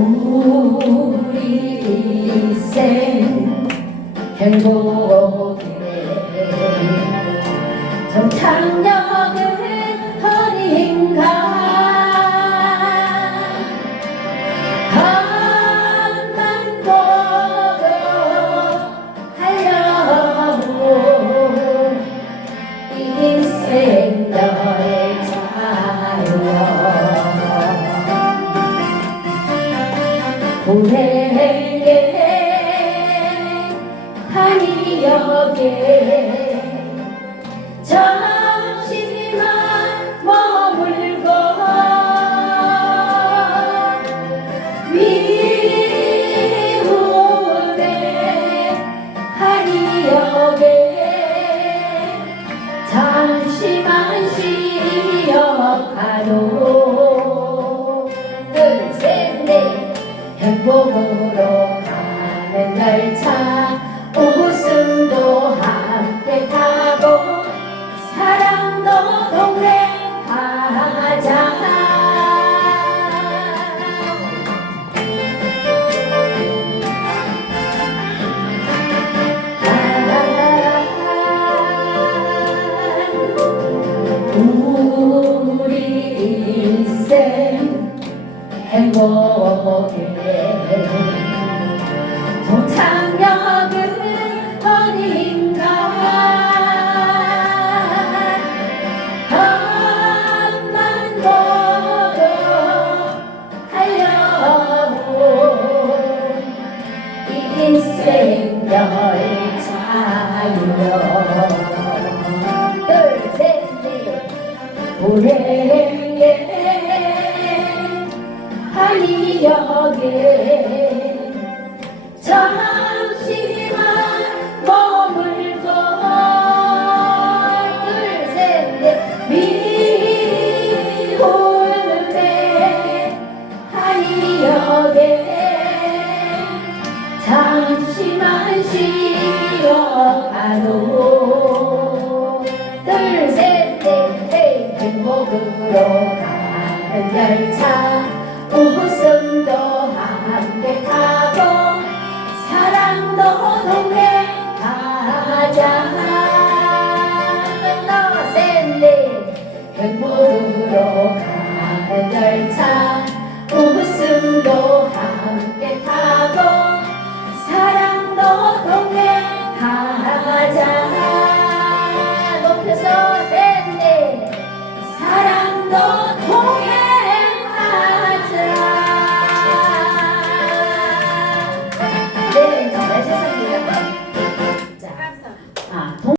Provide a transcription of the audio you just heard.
우리 인생 행복해 참 당연 고행에 한이역에 잠시만 머물고 미움에 한이역에 잠시만 쉬어가도 행복해 도착역은 어딘가 한만 보고 달려온 인생 열차여 둘셋넷 고행에 한이역에 잠시만 머물고 둘셋넷. 미울배 한이역에 잠시만 쉬어 가도. 둘셋넷. 행복으로 가는 열차 웃음도 함께 타고 사랑도 동행하자. 하나 셋넷 행복으로 가는 열차 웃음도 함께 타고 사랑도 동행하자. 높여서 셋넷 사랑도